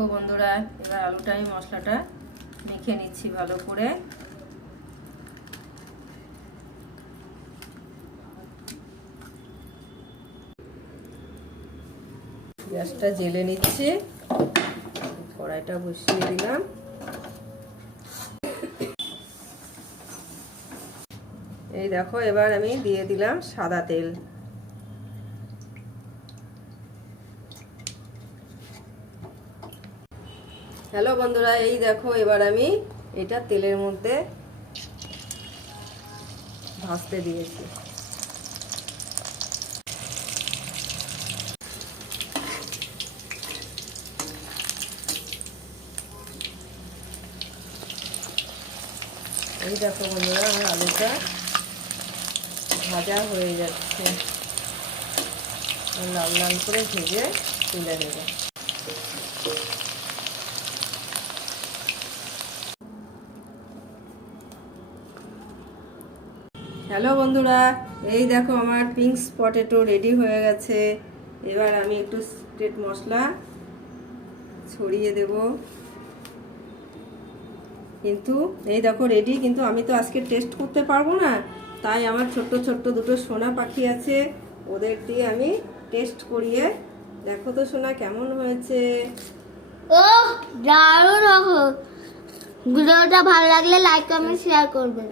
দেখো বন্ধুরা, এবার আলুটা আমি মশলাটা মেখে নিচ্ছি ভালো করে। গ্যাসটা জ্বেলে নিচ্ছি, কড়াইটা বসিয়ে দিলাম। এই দেখো, এবার আমি দিয়ে দিলাম সাদা তেল। হ্যালো বন্ধুরা, এই দেখো এবার আমি এটা তেলের মধ্যে ভাজতে দিয়েছি। এই দেখো বন্ধুরা, আমার আলুটা ভাজা হয়ে যাচ্ছে, লাল লাল করে ভেজে তুলে নেব। হ্যালো বন্ধুরা, এই দেখো আমার পিঙ্কস পটেটো রেডি হয়ে গেছে। এবার আমি একটু সিক্রেট মশলা ছড়িয়ে দেব। কিন্তু এই দেখো রেডি, কিন্তু আমি তো আজকে টেস্ট করতে পারবো না, তাই আমার ছোট্ট ছোট্ট দুটো সোনা পাখি আছে, ওদের দিয়ে আমি টেস্ট করিয়ে দেখো তো সোনা কেমন হয়েছে। ও দারুণ! ভিডিওটা ভালো লাগলে লাইক কমেন্ট শেয়ার করবেন।